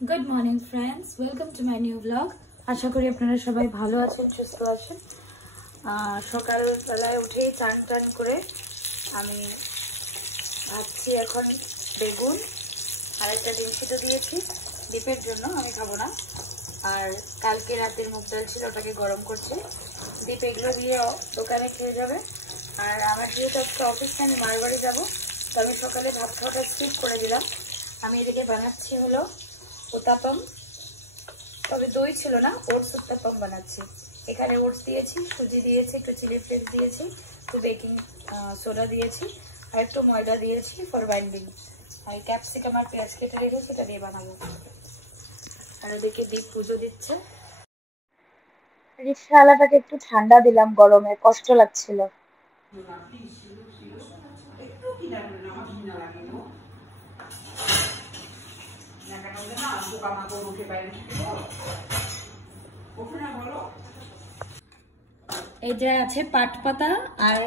Good morning friends, welcome to my new blog. আশা করি আপনারা সবাই ভালো আছেন, সুস্থ আছেন। সকালবেলায় উঠেই চান টান করে আমি ভাবছি এখন বেগুন আর একটা ডিম সিদ্ধ দিয়েছি ডিপের জন্য, আমি খাবো না। আর কালকে রাতের মুগ ডাল ছিল, ওটাকে গরম করছি। ডিপ এগুলো দিয়ে দোকানে খেয়ে যাবে। আর আমার যেহেতু আজকে অফিসে আমি মার বাড়ি যাবো, তো আমি সকালে ভাত খাওয়াটা স্কিপ করে দিলাম। আমি এদিকে বানাচ্ছি হলো উত্তাপম, তবে দই ছিল না, ওটস উত্তাপম বানাচ্ছি। এখানে ওটস দিয়েছি, সুজি দিয়েছি, একটু চিলি ফ্লেক্স দিয়েছি, একটু বেকিং সোডা দিয়েছি, আর একটু ময়দা দিয়েছি ফর বাইন্ডিং। আর ক্যাপসিকাম আর পেঁয়াজ কেটে রেখেছি, সেটা দিয়ে বানাবো। আর ওদিকে দীপ পুজো দিচ্ছে। রিক্সাওয়ালাটাকে একটু ঠান্ডা দিলাম, গরমে কষ্ট লাগছিল। এই যে আছে পাট পাতা, আর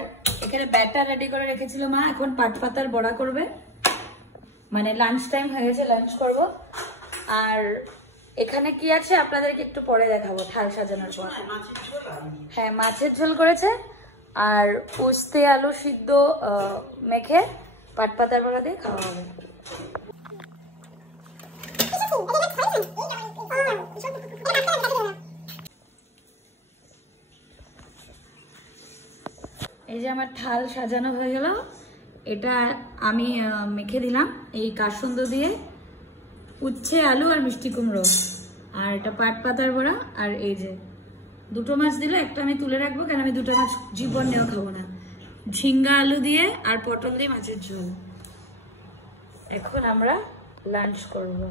এখানে ব্যাটার রেডি করে রেখেছিল মা। এখন পাট পাতার বড়া করবে, মানে লাঞ্চ টাইম হয়ে গেছে, লাঞ্চ করব। আর এখানে কি আছে আপনাদেরকে একটু পরে দেখাবো থাল সাজানোর পর। হ্যাঁ, মাছের ঝোল করেছে, আর উস্তে আলু সিদ্ধ মেখে পাট পাতার বড়া দিয়ে খাওয়া হবে। এই যে আমার থাল সাজানো হয়ে গেল। এটা আমি মেখে দিলাম এই কাসুন্দ দিয়ে, উচ্ছে আলু আর মিষ্টি কুমড়ো, আর এটা পাট পাতার বড়া। আর এই যে দুটো মাছ দিল, একটা আমি তুলে রাখবো, কারণ আমি দুটো মাছ জীবনেও খাবো না। ঝিঙ্গা আলু দিয়ে আর পটল দিয়ে মাছের ঝোল। এখন আমরা লাঞ্চ করবো।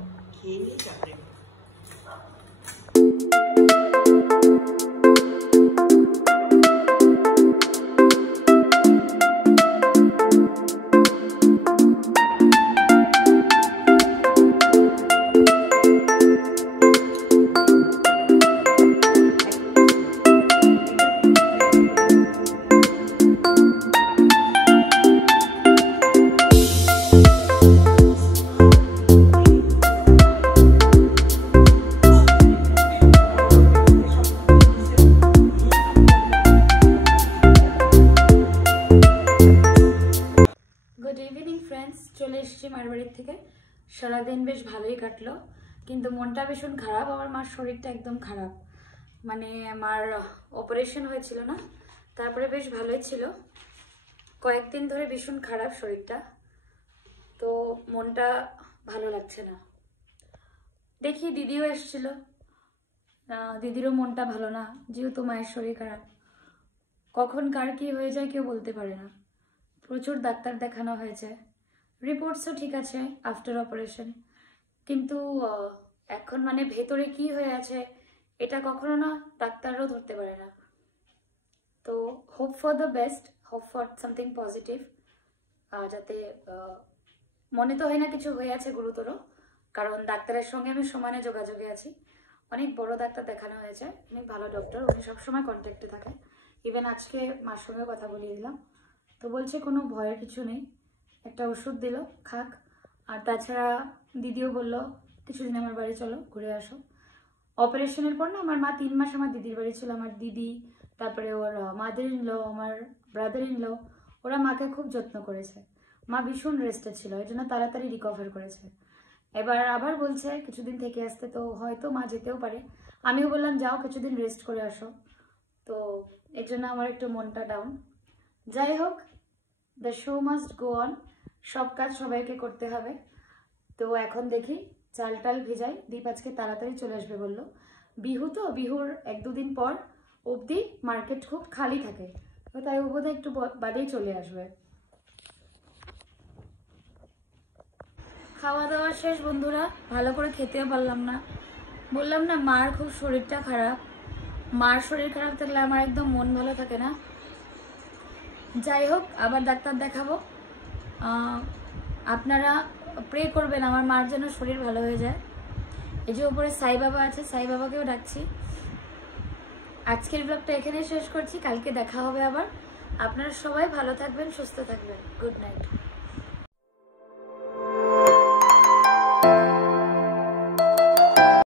চলে এসেছি মার বাড়ির থেকে। সারাদিন বেশ ভালোই কাটলো, কিন্তু মনটা ভীষণ খারাপ। আমার মার শরীরটা একদম খারাপ, মানে মার অপারেশন হয়েছিল না, তারপরে বেশ ভালোই ছিল, কয়েকদিন ধরে ভীষণ খারাপ শরীরটা। তো মনটা ভালো লাগছে না। দেখি দিদিও এসেছিল, দিদিরও মনটা ভালো না, যেহেতু মায়ের শরীর খারাপ। কখন কার কি হয়ে যায় কেউ বলতে পারে না। প্রচুর ডাক্তার দেখানো হয়েছে, রিপোর্টসও ঠিক আছে আফটার অপারেশন, কিন্তু এখন মানে ভেতরে কি হয়ে আছে এটা কখনো না ডাক্তাররাও ধরতে পারে না। তো hope for the best, hope for something positive, যাতে মনে তো হয় না কিছু হয়ে আছে গুরুতর, কারণ ডাক্তারের সঙ্গে আমি সমানে যোগাযোগে আছি। অনেক বড় ডাক্তার দেখানো হয়েছে, অনেক ভালো ডক্টর, উনি সবসময় কন্ট্যাক্টে থাকে। ইভেন আজকে মার সঙ্গে কথা বলিয়ে দিলাম, তো বলছে কোনো ভয়ের কিছু নেই, একটা ওষুধ দিল খাক। আর তাছাড়া দিদিও বললো কিছুদিন আমার বাড়ি চলো ঘুরে আসো। অপারেশনের পর না আমার মা 3 মাস আমার দিদির বাড়ি ছিল। আমার দিদি, তারপরে ওর মাদার ইন ল, আমার ব্রাদার ইন ল, ওরা মাকে খুব যত্ন করেছে। মা ভীষণ রেস্টে ছিল, এই জন্য তাড়াতাড়ি রিকভার করেছে। এবার আবার বলছে কিছুদিন থেকে আসতে, তো হয়তো মা যেতেও পারে। আমিও বললাম যাও কিছুদিন রেস্ট করে আসো, তো এর জন্য আমার একটু মনটা ডাউন। যাই হোক, the show must go on, সব কাজ সবাইকে করতে হবে। তো এখন দেখি চাল টাল ভেজাই। দীপ আজকে তাড়াতাড়ি চলে আসবে বললো, বিহু তো, বিহুর 1-2 দিন পর অবধি মার্কেট খুব খালি থাকে, তো তাই ও বোধহয় একটু বাদেই চলে আসবে। খাওয়া দাওয়া শেষ বন্ধুরা, ভালো করে খেতেও পারলাম না। বললাম না মার খুব শরীরটা খারাপ, মার শরীর খারাপ থাকলে আমার একদম মন ভালো থাকে না। যাই হোক, আবার ডাক্তার দেখাবো। আপনারা প্রে করবেন আমার মার যেন শরীর ভালো হয়ে যায়। এই যে উপরে সাই বাবা আছে, সাই বাবাকেও ডাকছি। আজকের ব্লগটা এখানেই শেষ করছি, কালকে দেখা হবে আবার। আপনারা সবাই ভালো থাকবেন, সুস্থ থাকবেন। Good night.